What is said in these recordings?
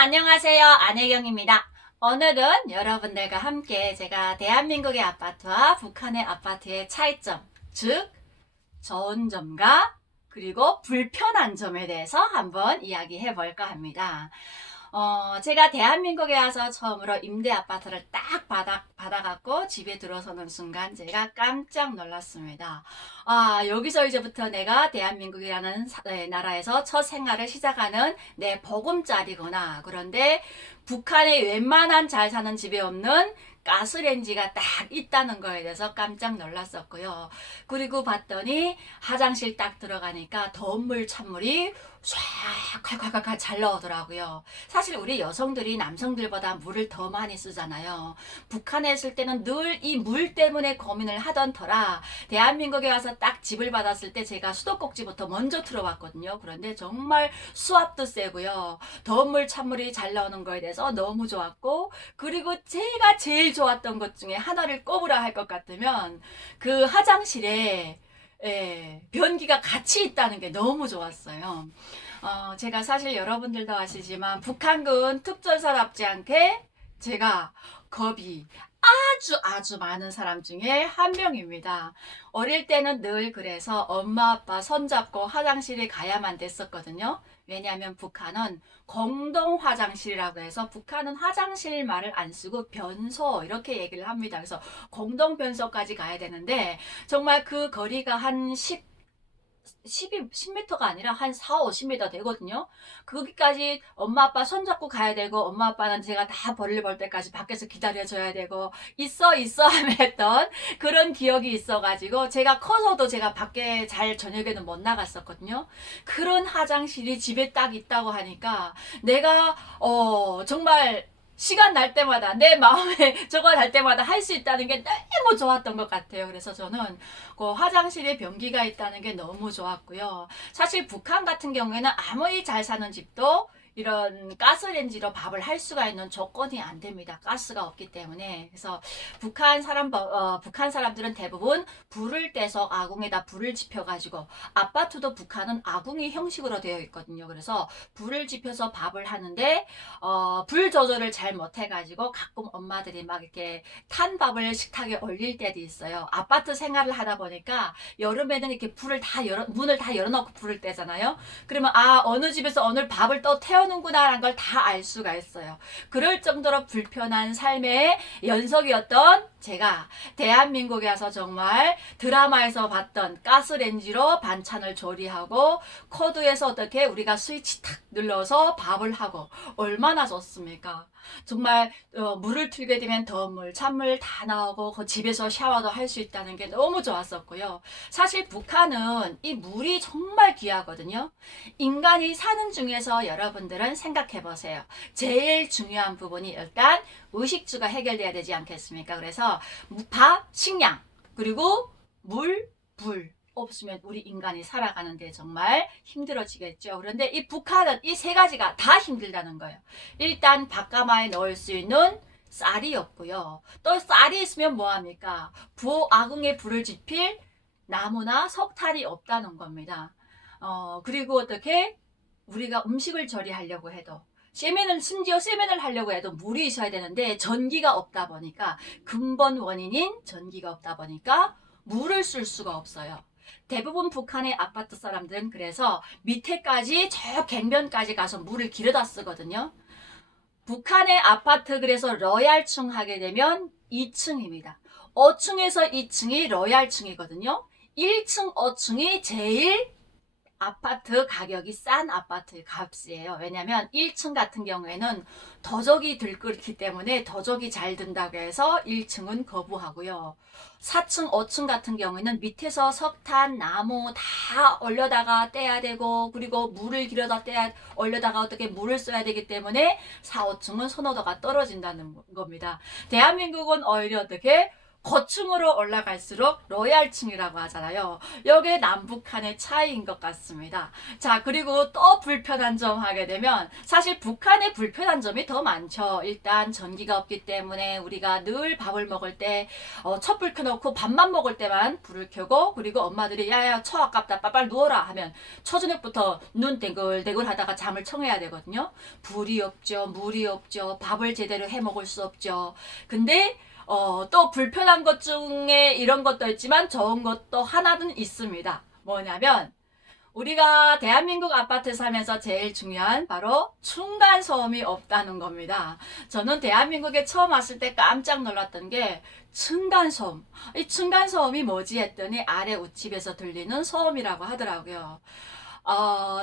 안녕하세요. 안혜경입니다. 오늘은 여러분들과 함께 제가 대한민국의 아파트와 북한의 아파트의 차이점, 즉 좋은 점과 그리고 불편한 점에 대해서 한번 이야기해 볼까 합니다. 제가 대한민국에 와서 처음으로 임대 아파트를 딱 받아갖고 집에 들어서는 순간 제가 깜짝 놀랐습니다. 아, 여기서 이제부터 내가 대한민국이라는 나라에서 첫 생활을 시작하는 내 보금자리구나. 그런데 북한에 웬만한 잘 사는 집에 없는 가스레인지가 딱 있다는 거에 대해서 깜짝 놀랐었고요. 그리고 봤더니 화장실 딱 들어가니까 더운 물 찬물이 쫙 콸콸콸콸 잘 나오더라고요. 사실 우리 여성들이 남성들보다 물을 더 많이 쓰잖아요. 북한에 있을 때는 늘 이 물 때문에 고민을 하던 터라 대한민국에 와서 딱 집을 받았을 때 제가 수도꼭지부터 먼저 틀어봤거든요. 그런데 정말 수압도 세고요. 더운 물 찬물이 잘 나오는 거에 대해서 너무 좋았고, 그리고 제가 제일 좋았던 것 중에 하나를 꼽으라 할 것 같으면 그 화장실에 변기가 같이 있다는 게 너무 좋았어요. 제가 사실 여러분들도 아시지만 북한군 특전사답지 않게 제가 겁이 아주 많은 사람 중에 한 명입니다. 어릴 때는 늘 그래서 엄마 아빠 손잡고 화장실에 가야만 됐었거든요. 왜냐하면 북한은 공동 화장실이라고 해서 북한은 화장실 말을 안 쓰고 변소 이렇게 얘기를 합니다. 그래서 공동 변소까지 가야 되는데 정말 그 거리가 한 10m가 아니라 한 4, 50m 되거든요. 거기까지 엄마 아빠 손잡고 가야 되고 엄마 아빠는 제가 다 벌을 벌 때까지 밖에서 기다려줘야 되고 있어 하며 했던 그런 기억이 있어가지고 제가 커서도 제가 밖에 잘 저녁에는 못 나갔었거든요. 그런 화장실이 집에 딱 있다고 하니까 내가 정말 시간 날 때마다 내 마음에 저거 날 때마다 할 수 있다는 게 너무 좋았던 것 같아요. 그래서 저는 그 화장실에 변기가 있다는 게 너무 좋았고요. 사실 북한 같은 경우에는 아무리 잘 사는 집도 이런 가스레인지로 밥을 할 수가 있는 조건이 안 됩니다. 가스가 없기 때문에. 그래서 북한 사람들은 대부분 불을 떼서 아궁에다 불을 지펴가지고, 아파트도 북한은 아궁이 형식으로 되어 있거든요. 그래서 불을 지펴서 밥을 하는데 불 조절을 잘 못해가지고 가끔 엄마들이 막 이렇게 탄 밥을 식탁에 올릴 때도 있어요. 아파트 생활을 하다 보니까 여름에는 이렇게 문을 다 열어놓고 불을 떼잖아요. 그러면 어느 집에서 오늘 밥을 또 태우는구나라는 걸 다 알 수가 있어요. 그럴 정도로 불편한 삶의 연속이었던 제가 대한민국에 와서 정말 드라마에서 봤던 가스레인지로 반찬을 조리하고 코드에서 어떻게 우리가 스위치 탁 눌러서 밥을 하고 얼마나 좋습니까? 정말 물을 틀게 되면 더운 물, 찬물 다 나오고 그 집에서 샤워도 할 수 있다는 게 너무 좋았었고요. 사실 북한은 이 물이 정말 귀하거든요. 인간이 사는 중에서 여러분들은 생각해 보세요. 제일 중요한 부분이 일단 의식주가 해결돼야 되지 않겠습니까? 그래서 밥, 식량, 그리고 물, 불 없으면 우리 인간이 살아가는데 정말 힘들어지겠죠. 그런데 이 북한은 이 세 가지가 다 힘들다는 거예요. 일단 밥가마에 넣을 수 있는 쌀이 없고요. 또 쌀이 있으면 뭐합니까? 아궁에 불을 지필 나무나 석탄이 없다는 겁니다. 그리고 어떻게 우리가 음식을 조리하려고 해도 심지어 세면을 하려고 해도 물이 있어야 되는데 전기가 없다 보니까, 근본 원인인 전기가 없다 보니까 물을 쓸 수가 없어요. 대부분 북한의 아파트 사람들은 그래서 밑에까지 저 갱변까지 가서 물을 길어다 쓰거든요. 북한의 아파트 그래서 로얄층 하게 되면 2층입니다. 5층에서 2층이 로얄층이거든요. 1층, 5층이 제일 아파트 가격이 싼 아파트 값이에요. 왜냐면 1층 같은 경우에는 더적이 들끓기 때문에 더적이 잘 든다고 해서 1층은 거부하고요. 4층, 5층 같은 경우에는 밑에서 석탄, 나무 다 올려다가 떼야 되고, 그리고 물을 길어다 올려다가 어떻게 물을 써야 되기 때문에 4, 5층은 선호도가 떨어진다는 겁니다. 대한민국은 오히려 어떻게 고층으로 올라갈수록 로얄층이라고 하잖아요. 이게 남북한의 차이인 것 같습니다. 자, 그리고 또 불편한 점 하게 되면 사실 북한의 불편한 점이 더 많죠. 일단 전기가 없기 때문에 우리가 늘 밥을 먹을 때 촛불 켜놓고 밥만 먹을 때만 불을 켜고, 그리고 엄마들이 야야 처 아깝다 빨리 누워라 하면 초저녁부터 눈 땡글땡글 하다가 잠을 청해야 되거든요. 불이 없죠, 물이 없죠, 밥을 제대로 해 먹을 수 없죠. 근데 또 불편한 것 중에 이런 것도 있지만 좋은 것도 하나는 있습니다. 뭐냐면 우리가 대한민국 아파트 살면서 제일 중요한 바로 층간소음이 없다는 겁니다. 저는 대한민국에 처음 왔을 때 깜짝 놀랐던 게 층간소음. 이 층간소음이 뭐지 했더니 아래 우측에서 들리는 소음이라고 하더라고요.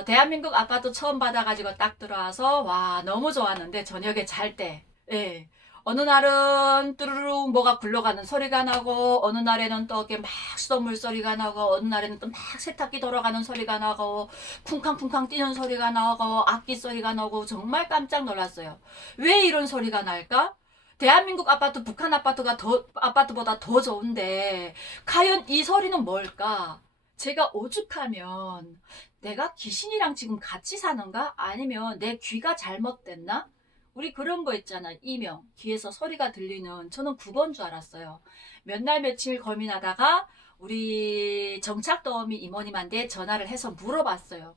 대한민국 아파트 처음 받아가지고 딱 들어와서 와 너무 좋았는데 저녁에 잘 때, 예. 어느 날은 뚜루룩 뭐가 굴러가는 소리가 나고, 어느 날에는 또 이렇게 막 수돗물 소리가 나고, 어느 날에는 또 막 세탁기 돌아가는 소리가 나고, 쿵쾅쿵쾅 뛰는 소리가 나고, 악기 소리가 나고, 정말 깜짝 놀랐어요. 왜 이런 소리가 날까? 대한민국 아파트 북한 아파트보다 더 좋은데 과연 이 소리는 뭘까? 제가 오죽하면 내가 귀신이랑 지금 같이 사는가? 아니면 내 귀가 잘못됐나? 우리 그런 거 있잖아. 이명, 귀에서 소리가 들리는. 저는 그건 줄 알았어요. 몇 날 며칠 고민하다가 우리 정착도우미 이모님한테 전화를 해서 물어봤어요.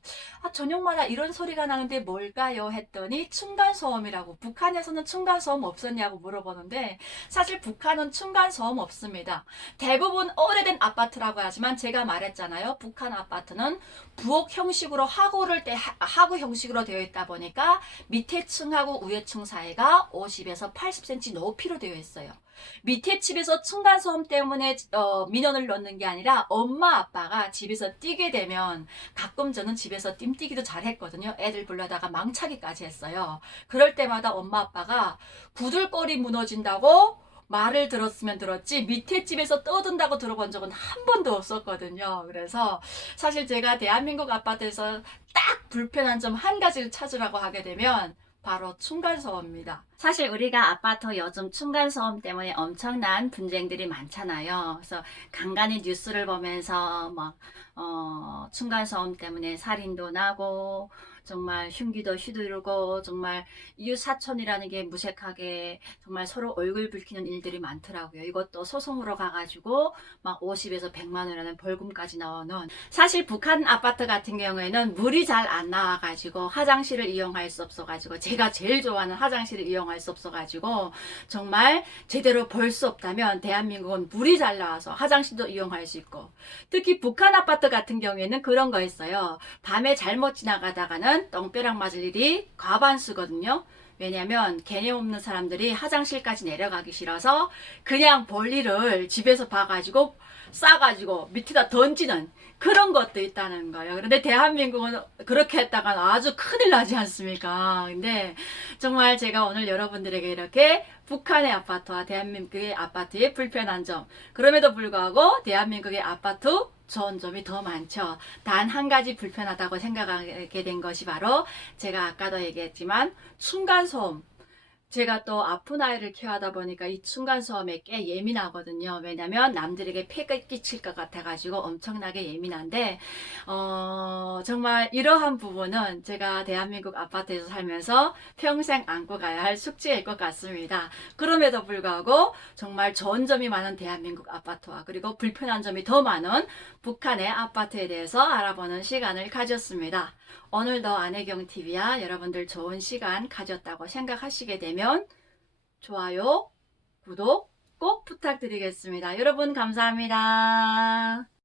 저녁마다 이런 소리가 나는데 뭘까요? 했더니 층간소음이라고. 북한에서는 층간소음 없었냐고 물어보는데 사실 북한은 층간소음 없습니다. 대부분 오래된 아파트라고 하지만 제가 말했잖아요. 북한 아파트는 부엌 형식으로 하구 형식으로 되어 있다 보니까 밑에 층하고 위에 층 사이가 50에서 80cm 높이로 되어 있어요. 밑에 집에서 층간소음 때문에 민원을 넣는 게 아니라 엄마 아빠가 집에서 뛰게 되면, 가끔 저는 집에서 띵뛰기도 잘했거든요. 애들 불러다가 망차기까지 했어요. 그럴 때마다 엄마 아빠가 구들골이 무너진다고 말을 들었으면 들었지 밑에 집에서 떠든다고 들어본 적은 한 번도 없었거든요. 그래서 사실 제가 대한민국 아파트에서 딱 불편한 점 한 가지를 찾으라고 하게 되면 바로 층간소음입니다. 사실 우리가 아파트 요즘 층간소음 때문에 엄청난 분쟁들이 많잖아요. 그래서 간간히 뉴스를 보면서 층간소음 때문에 살인도 나고 정말 흉기도 휘두르고 정말 이웃사촌이라는 게 무색하게 정말 서로 얼굴 붉히는 일들이 많더라고요. 이것도 소송으로 가가지고 막 50에서 100만 원이라는 벌금까지 나오는. 사실 북한 아파트 같은 경우에는 물이 잘 안 나와가지고 화장실을 이용할 수 없어가지고, 제가 제일 좋아하는 화장실을 이용할 수 없어가지고 정말 제대로 볼 수 없다면 대한민국은 물이 잘 나와서 화장실도 이용할 수 있고, 특히 북한 아파트 같은 경우에는 그런 거 있어요. 밤에 잘못 지나가다가는 똥벼락 맞을 일이 과반수거든요. 왜냐면 개념 없는 사람들이 화장실까지 내려가기 싫어서 그냥 볼일을 집에서 봐가지고 싸가지고 밑에다 던지는 그런 것도 있다는 거예요. 그런데 대한민국은 그렇게 했다가 아주 큰일 나지 않습니까? 근데 정말 제가 오늘 여러분들에게 이렇게 북한의 아파트와 대한민국의 아파트의 불편한 점, 그럼에도 불구하고 대한민국의 아파트 좋은 점이 더 많죠. 단 한 가지 불편하다고 생각하게 된 것이 바로 제가 아까도 얘기했지만 층간소음. 제가 또 아픈 아이를 케어하다 보니까 이 층간소음에 꽤 예민하거든요. 왜냐면 남들에게 폐가 끼칠 것 같아가지고 엄청나게 예민한데, 정말 이러한 부분은 제가 대한민국 아파트에서 살면서 평생 안고 가야 할 숙제일 것 같습니다. 그럼에도 불구하고 정말 좋은 점이 많은 대한민국 아파트와 그리고 불편한 점이 더 많은 북한의 아파트에 대해서 알아보는 시간을 가졌습니다. 오늘도 안혜경TV와 여러분들 좋은 시간 가졌다고 생각하시게 되면 좋아요, 구독 꼭 부탁드리겠습니다. 여러분 감사합니다.